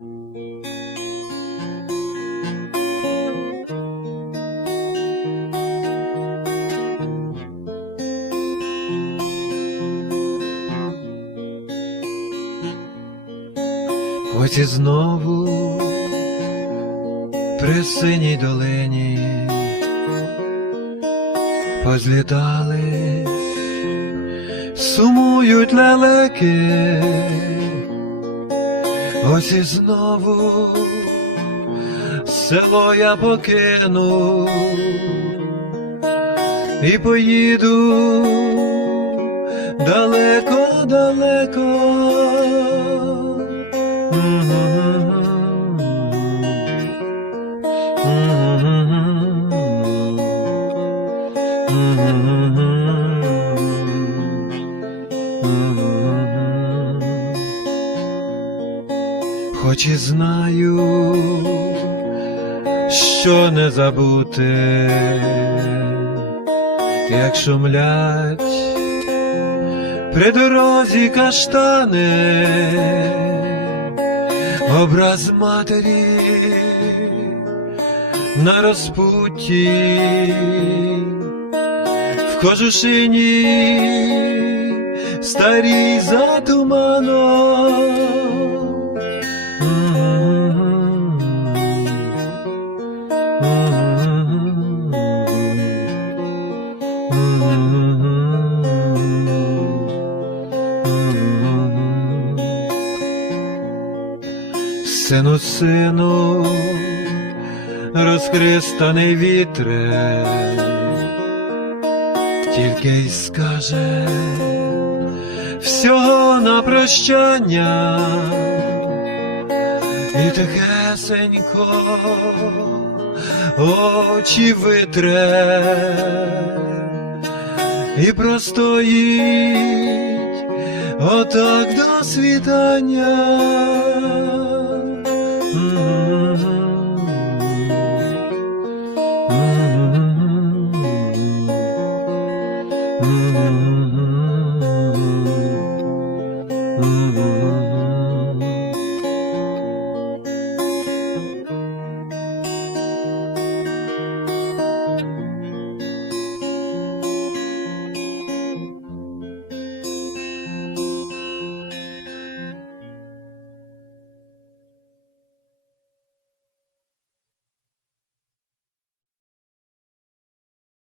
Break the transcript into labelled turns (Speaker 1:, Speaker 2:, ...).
Speaker 1: Ось і знову при синій долині позлітались, сумують лелеки, ось і знову село я покину. І поїду далеко-далеко. Хоч і знаю, що не забути, як шумлять при дорозі каштани, образ матері на розпутті, в кожушині старій за туманом. Сину, сину, розхристаний вітре, тільки й скаже всього на прощання, і тихесенько очі витре, і простоїть отак до світання.